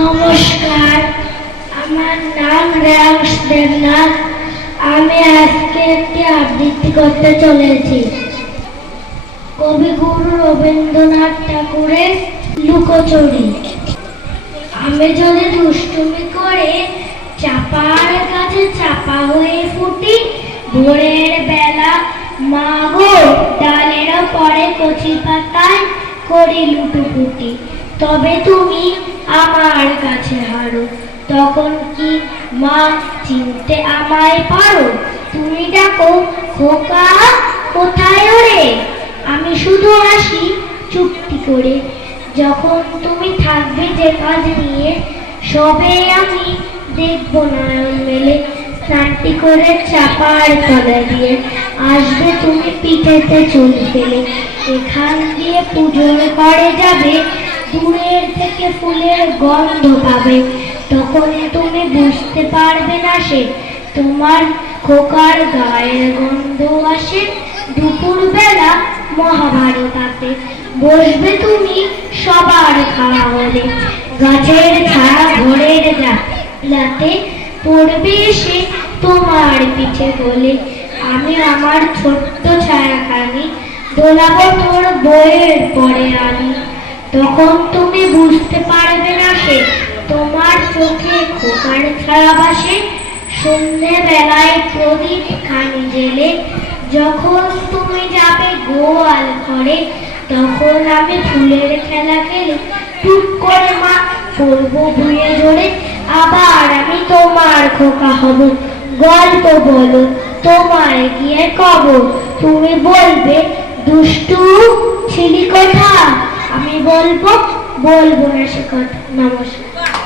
নমস্কার, আমার নাম রেয়াংশ দেবনাথ। আমি আজকে একটি আবৃত্তি করতে চলেছি। কবিগুরু রবীন্দ্রনাথ ঠাকুরের লুকোচুরি। আমি যদি দুষ্টুমি করে চাপার কাছে চাপা হয়ে ফুটি, ভোরের বেলা মা গো ডালের পরে কচি পাতায় করি লুটোপুটি, তবে তুমি আমার কাছে হারো। তখন কি মা চিনতে আমায় পারো? তুমি ডাকো খোকা কোথায় ওরে, আমি শুধু আসি চুপটি করে। যখন তুমি থাকবে যে কাজ নিয়ে, সবে আমি দেখবো নয়ন মেলে। স্নানটি করে চাপার তলা দিয়ে আসবে তুমি পিঠেতে চুল ফেলে। এখান দিয়ে পুজোর ঘরে যাবে, দূরের থেকে ফুলের গন্ধ পাবে। তখন তুমি বুঝতে পারবে না সে তোমার খোকার গায়ের গন্ধ আসে। দুপুর বেলা মহাভারতাতে বসবে তুমি সবার খাওয়া হলে। গাছের ছায়া ঘরের জানলাতে পড়বে এসে তোমার পিঠে বলে। আমি আমার ছোট্ট ছায়াখানি দোলাবো তোর বইয়ের পরে আনি। তখন তুমি বুঝতে পারবে না সে তোমার চোখে খোকার ছায়া ভাসে। সন্ধ্যে বেলায় প্রদীপ খানি জেলে যখন তুমি যাবে গোয়াল ঘরে, তখন আমি ফুলের খেলা খেলে টুক করে মা পড়বো ভুঁয়ে জোরে। আবার আমি তোমার খোকা হব, গল্প বলো তোমায় গিয়ে কব। তুমি বলবে দুষ্টু ছিলি কথা, আমি বলবো না সে কথা। নমস্কার।